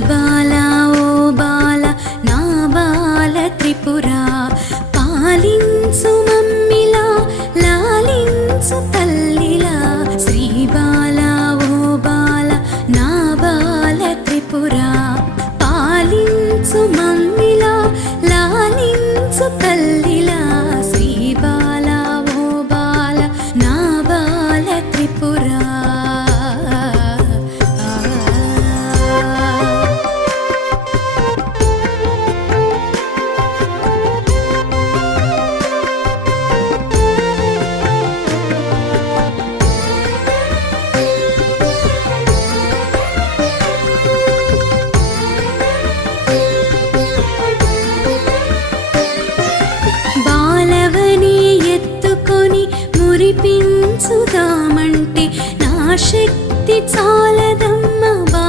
బాలా ఓ బాల నా బాల త్రిపురా పాలించు మమ్మిలా లాలించు తల్లిలా శ్రీ బాలా ఓ బాల నా బాల త్రిపురా పాలించు మమ్మిలా లాలించు తల్లిలా శ్రీ బాలా ఓ బాల నా బాల త్రిపురా బాలవని ఎత్తుకొని మురిపించుదామంటే నా శక్తి చాలదం